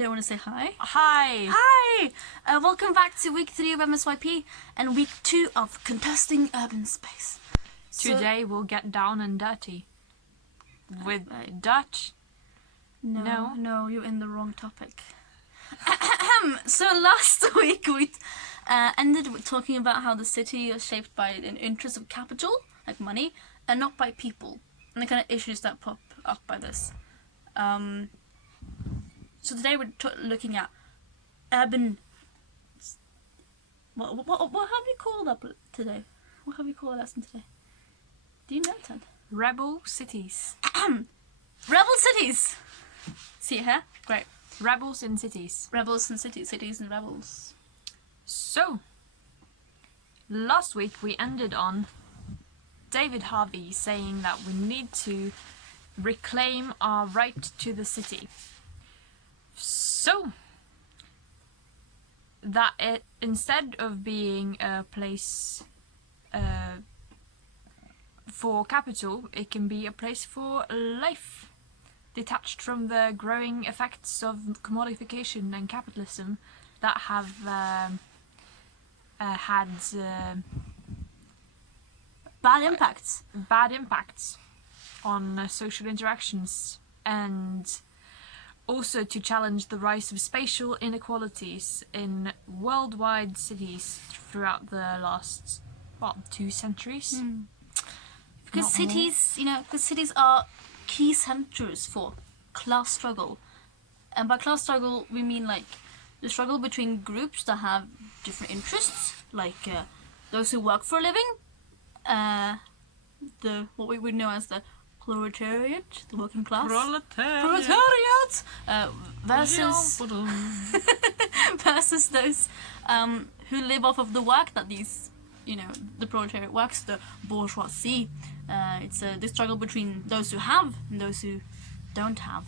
Do you want to say hi? Hi! Hi! Welcome back to week 3 of MSYP and week 2 of Contesting Urban Space. Today we'll get down and dirty. With Dutch. No, you're in the wrong topic. So last week we ended with talking about how the city is shaped by an interest of capital, like money, and not by people, and the kind of issues that pop up by this. So today we're looking at urban. What have you called up today? What have you called a lesson today? Do you know, Ted? Rebel cities. Rebel cities. See it here? Great. Rebels in cities. Rebels and cities and rebels. So, last week we ended on David Harvey saying that we need to reclaim our right to the city. So, that it, instead of being a place for capital, it can be a place for life, detached from the growing effects of commodification and capitalism that have had Bad impacts. bad impacts on social interactions, and also to challenge the rise of spatial inequalities in worldwide cities throughout the last, 2 centuries? Because Not because cities are key centers for class struggle. And by class struggle, we mean like the struggle between groups that have different interests, like those who work for a living, what we would know as the proletariat, the working class. Proletariat! Versus those who live off of the work that these, the proletariat works, the bourgeoisie. It's the struggle between those who have and those who don't have.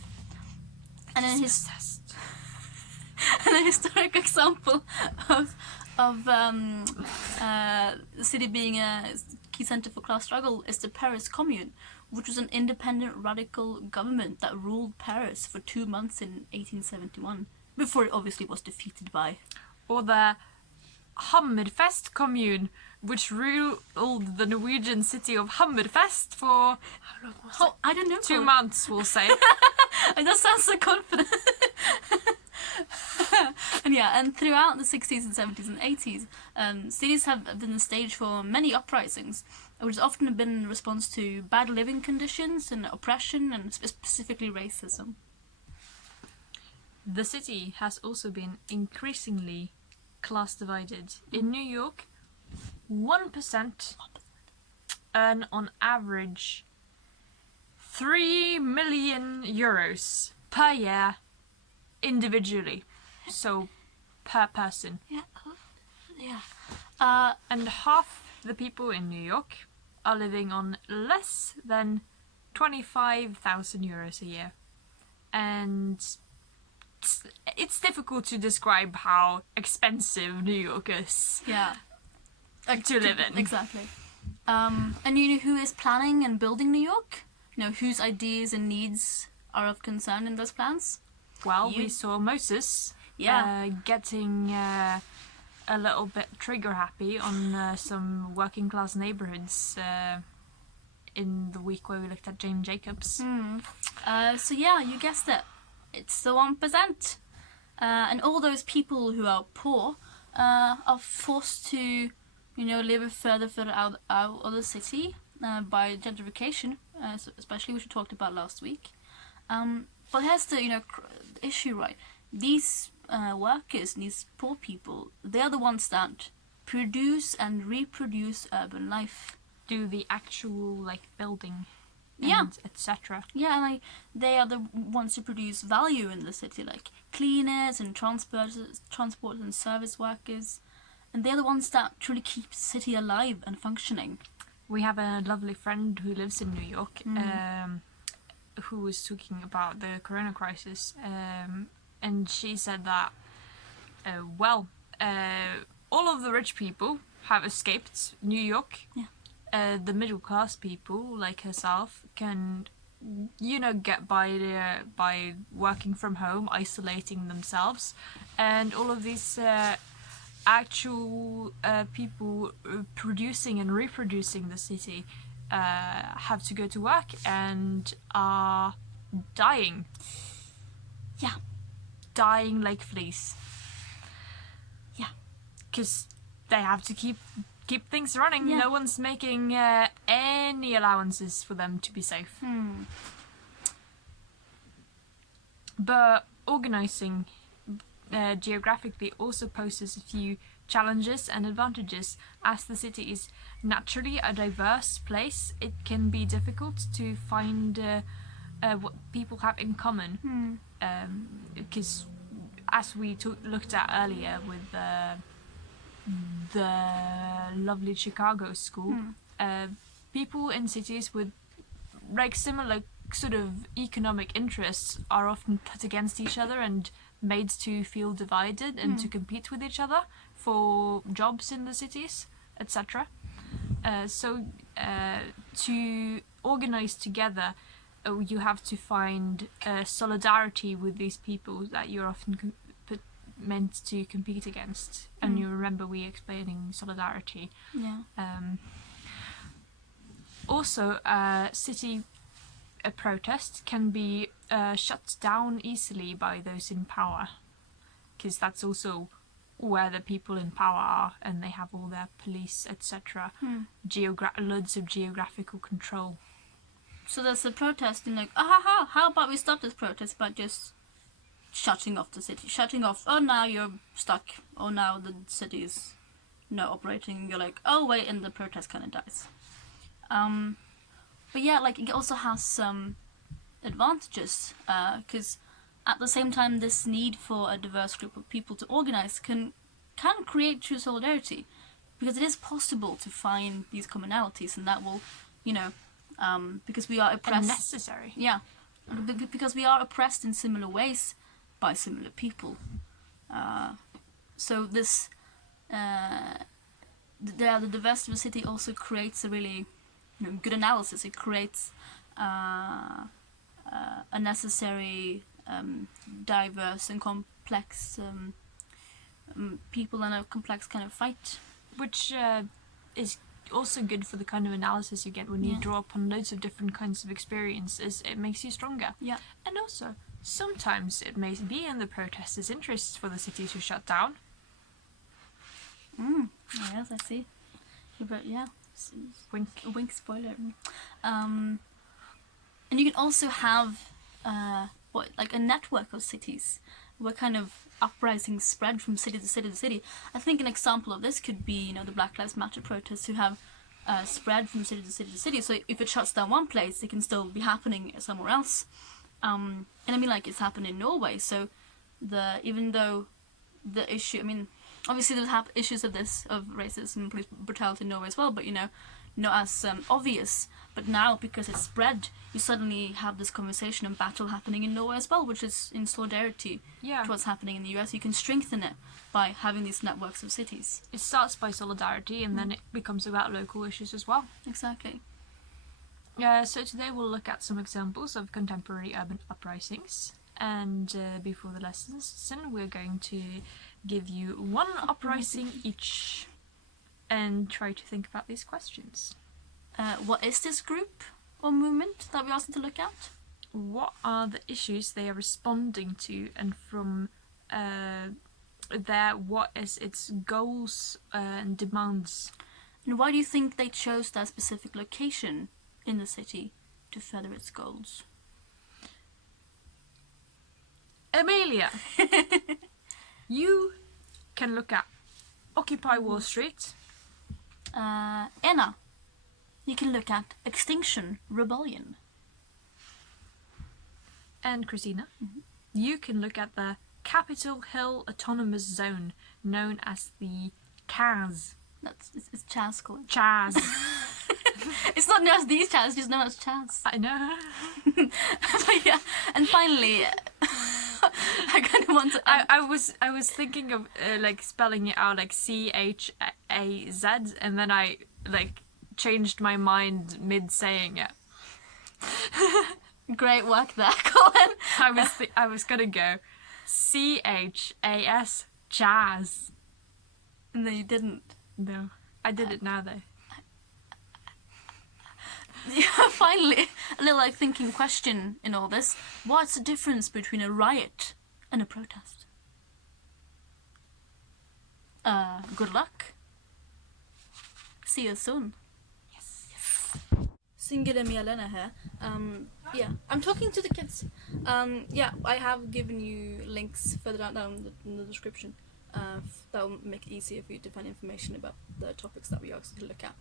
And then an historic example of the city being a key center for class struggle is the Paris Commune, which was an independent radical government that ruled Paris for 2 months in 1871, before it obviously was defeated by... Or the Hammerfest commune, which ruled the Norwegian city of Hammerfest for, how long was it? I don't know. 2 months, we'll say. It does sound so confident. And throughout the 60s and 70s and 80s, cities have been the stage for many uprisings, which has often been in response to bad living conditions and oppression, and specifically racism. The city has also been increasingly class divided. In New York, 1% earn on average 3 million euros per year individually. So, per person. And half the people in New York are living on less than 25,000 euros a year. And it's difficult to describe how expensive New York is to live in. Exactly. And you know who is planning and building New York? Whose ideas and needs are of concern in those plans? Well, we saw Moses getting a little bit trigger happy on some working class neighborhoods in the week where we looked at Jane Jacobs. So you guessed it. It's the 1%. And all those people who are poor are forced to, live further out of the city by gentrification, especially which we talked about last week. But here's the issue, right? These workers, these poor people, they're the ones that produce and reproduce urban life. Do the actual building, and etc. Yeah, and they are the ones who produce value in the city, like cleaners and transport and service workers, and they're the ones that truly keep the city alive and functioning. We have a lovely friend who lives in New York, who was talking about the corona crisis, and she said that, all of the rich people have escaped New York. Yeah. The middle class people, like herself, can get by working from home, isolating themselves, and all of these actual people producing and reproducing the city have to go to work and are dying. Yeah. Dying like fleas. Yeah. Because they have to keep things running. Yeah. No one's making any allowances for them to be safe. But organising geographically also poses a few challenges and advantages. As the city is naturally a diverse place, it can be difficult to find what people have in common. Because as we looked at earlier with the lovely Chicago school, people in cities with like similar sort of economic interests are often put against each other and made to feel divided and to compete with each other for jobs in the cities, etc. So to organize together, you have to find solidarity with these people that you're often meant to compete against. And you remember we explaining solidarity. Yeah. Also, city protests can be shut down easily by those in power, because that's also where the people in power are, and they have all their police, etc. Loads of geographical control. So there's a protest and like, how about we stop this protest by just shutting off the city, shutting off, oh now you're stuck, oh now the city is operating, you're like, oh wait, and the protest kind of dies. But yeah, like it also has some advantages, because at the same time this need for a diverse group of people to organize can create true solidarity, because it is possible to find these commonalities, and that will, because we are oppressed. And necessary. Yeah, because we are oppressed in similar ways by similar people. So this, the diversity of the city also creates a really good analysis. It creates a necessary, diverse and complex people and a complex kind of fight. Which is also good for the kind of analysis you get when you draw upon loads of different kinds of experiences. It makes you stronger. Yeah. And also, sometimes it may be in the protesters' interests for the city to shut down. Yes, I see. But yeah. Wink. Wink, spoiler. And you can also have like a network of cities where kind of uprisings spread from city to city to city. I think an example of this could be, the Black Lives Matter protests who have spread from city to city to city. So if it shuts down one place, it can still be happening somewhere else. And I mean, like, it's happened in Norway. So even though the issue, I mean, obviously there's issues of racism and police brutality in Norway as well, but not as obvious. But now, because it's spread, you suddenly have this conversation and battle happening in Norway as well, which is in solidarity to what's happening in the US. You can strengthen it by having these networks of cities. It starts by solidarity, and then it becomes about local issues as well. Exactly. So today we'll look at some examples of contemporary urban uprisings. And before the lesson, we're going to give you one uprising each and try to think about these questions. What is this group or movement that we asked them to look at? What are the issues they are responding to, and from what is its goals and demands? And why do you think they chose that specific location in the city to further its goals? Amelia, you can look at Occupy Wall Street. Anna, you can look at Extinction Rebellion. And Christina, you can look at the Capitol Hill Autonomous Zone, known as the CAZ. It's Chaz called. Chaz. It's not known as these Chaz, it's just known as Chaz. I know. But yeah, and finally, I kind of want to. I was thinking of like spelling it out like CHAZ, and then I like changed my mind mid saying it. Great work there, Colin. I was gonna go CHAS, jazz. No, you didn't. No, I did it now though. Yeah, finally, a little like thinking question in all this. What's the difference between a riot and a protest? Good luck. See you soon. Yes. Singular Mialena here. Yeah, I'm talking to the kids. Yeah, I have given you links further down in the description. That will make it easier for you to find information about the topics that we asked you to look at.